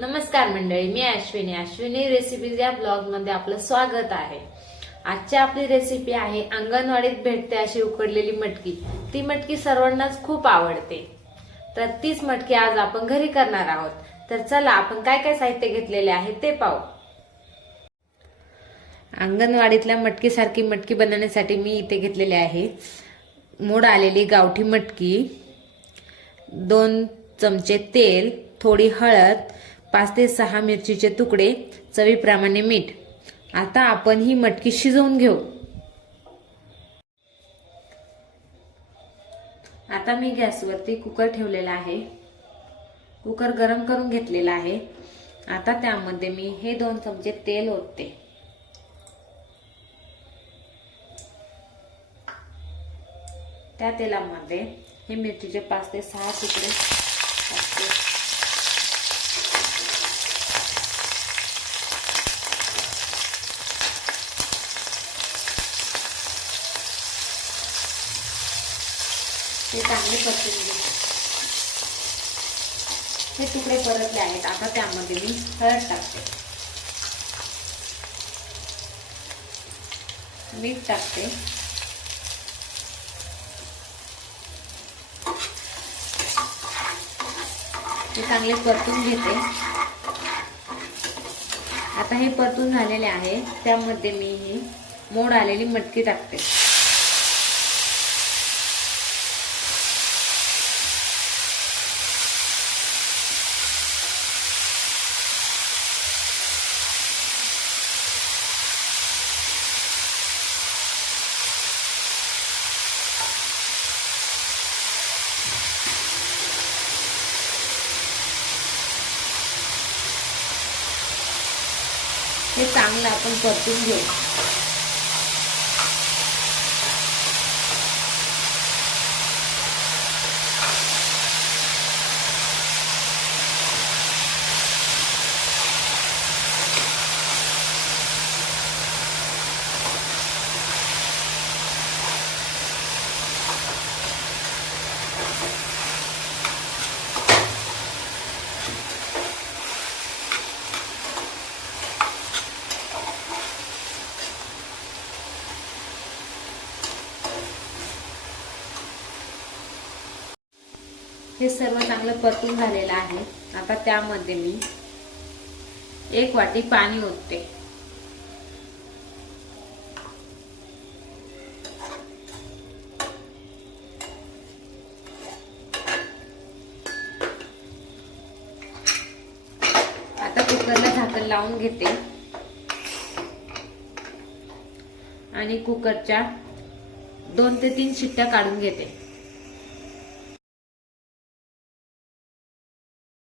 नमस्कार मंडळी, मी अश्विनी रेसिपीज या ब्लॉग मध्ये आपलं स्वागत आहे। आजची आपली रेसिपी आहे अंगणवाडीत भेटते अशी उकडलेली मटकी। ती मटकी सर्वांनाच खूप आवडते, तर तीच मटकी आज आपण घरी करणार आहोत। तर चला आपण काय काय साहित्य घेतलेले आहे ते पाहू। अंगणवाडीतल्या मटकीसारखी मटकी बनवण्यासाठी मी इथे घेतलेले आहे मोड आलेली गावठी मटकी, 2 चमचे तेल, थोडी हळद, 5 ते 6 मिरचीचे तुकडे, चवीप्रमाणे मीठ। आता आपण ही मटकी शिजवून घेऊ। आता मी गॅसवरती कुकर ठेवलेला आहे। कुकर गरम करून घेतलेला आहे। आता त्यामध्ये मी हे 2 चमचे तेल ओतते। त्या तेलामध्ये हे मिरचीचे 5 ते 6 तुकडे टाकते। हे चांगले परतून घेते। हे तुकडे परतले आहेत। आता त्यामध्ये मी हळद टाकते, मीठ टाकते, हे चांगले परतून घेते। आता हे परतून झालेले आहे। त्यामध्ये मी ही मोड आलेली मटकी टाकते। हे चांगलं आपण परतून घेऊ। हे सर्व चांगलं परतून झालेलं आहे। आता त्यामध्ये मी 1 वाटी पाणी ओतते। आता कुकरला झाकण लावून घेते आणि कुकरच्या 2 ते 3 शिट्ट्या काढून घेते।